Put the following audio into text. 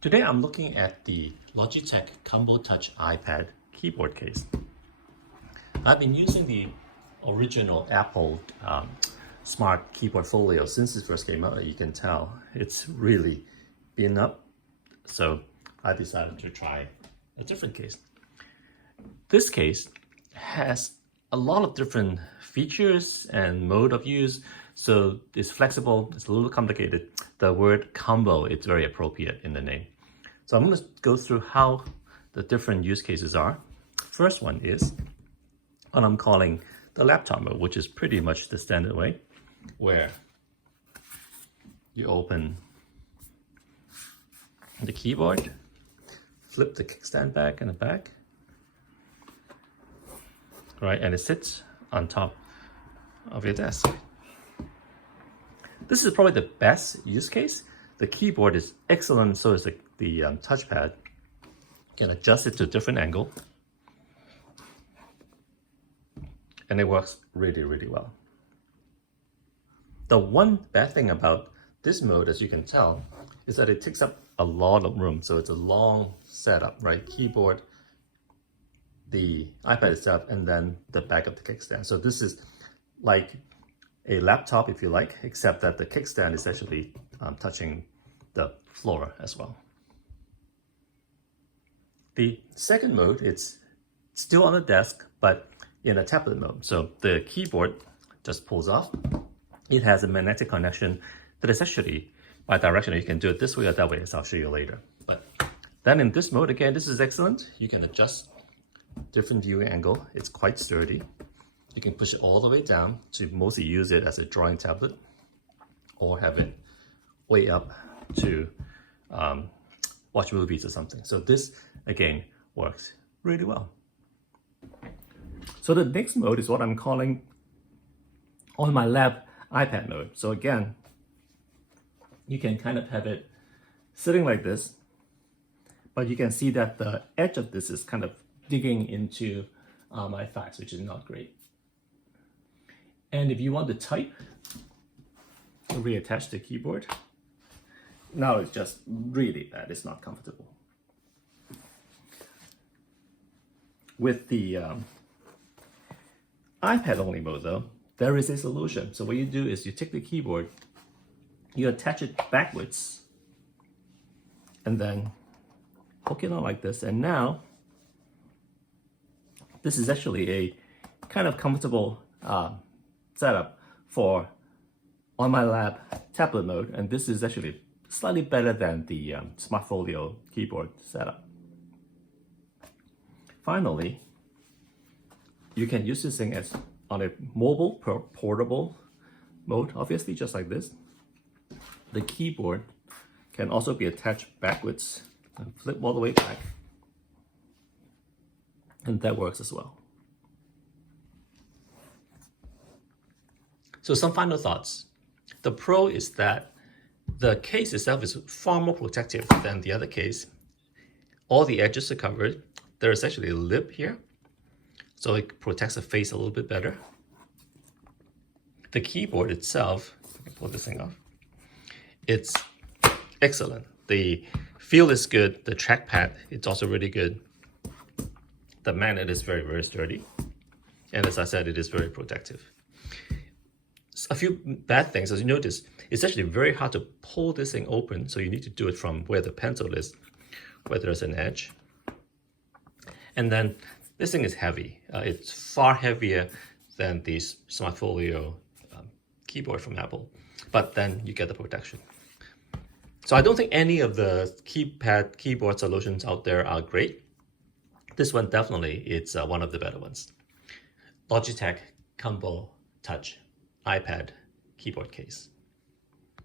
Today I'm looking at the Logitech Combo Touch iPad keyboard case. I've been using the original Apple Smart Keyboard Folio since it first came out. You can tell it's really been up, so I decided to try a different case. This case has a lot of different features and mode of use, so it's flexible, it's a little complicated. The word combo is very appropriate in the name. So I'm going to go through how the different use cases are. First one is what I'm calling the laptop mode, which is pretty much the standard way, where you open the keyboard, flip the kickstand back and the back, right, and it sits on top of your desk. This is probably the best use case. The keyboard is excellent, so is the touchpad. You can adjust it to a different angle, and it works really, really well. The one bad thing about this mode, as you can tell, is that it takes up a lot of room. So it's a long setup, right? Keyboard, the iPad itself, and then the back of the kickstand. So this is like a laptop, if you like, except that the kickstand is actually touching the floor as well. The second mode, it's still on the desk, but in a tablet mode. So the keyboard just pulls off. It has a magnetic connection that is actually bi-directional. You can do it this way or that way, as I'll show you later. But then in this mode, again, this is excellent. You can adjust different viewing angle. It's quite sturdy. You can push it all the way down to mostly use it as a drawing tablet, or have it way up to watch movies or something. So this, again, works really well. So the next mode is what I'm calling on my lap iPad mode. So again, you can kind of have it sitting like this, but you can see that the edge of this is kind of digging into my thighs, which is not great. And if you want to type, reattach the keyboard. Now it's just really bad, it's not comfortable. With the iPad only mode though, there is a solution. So what you do is you take the keyboard, you attach it backwards, and then hook it on like this. And now, this is actually a kind of comfortable setup for on my lap tablet mode. And this is actually slightly better than the Smart Folio keyboard setup. Finally, you can use this thing as on a mobile portable mode, obviously, just like this. The keyboard can also be attached backwards and flip all the way back. And that works as well. So some final thoughts. The pro is that the case itself is far more protective than the other case. All the edges are covered. There is actually a lip here, so it protects the face a little bit better. The keyboard itself, I can pull this thing off, it's excellent. The feel is good. The trackpad, it's also really good. The magnet is very, very sturdy. And as I said, it is very protective. A few bad things, as you notice, it's actually very hard to pull this thing open. So you need to do it from where the pencil is, where there's an edge. And then this thing is heavy. It's far heavier than the Smart Folio keyboard from Apple, but then you get the protection. So I don't think any of the keyboard solutions out there are great. This one definitely, it's one of the better ones. Logitech Combo Touch iPad keyboard case.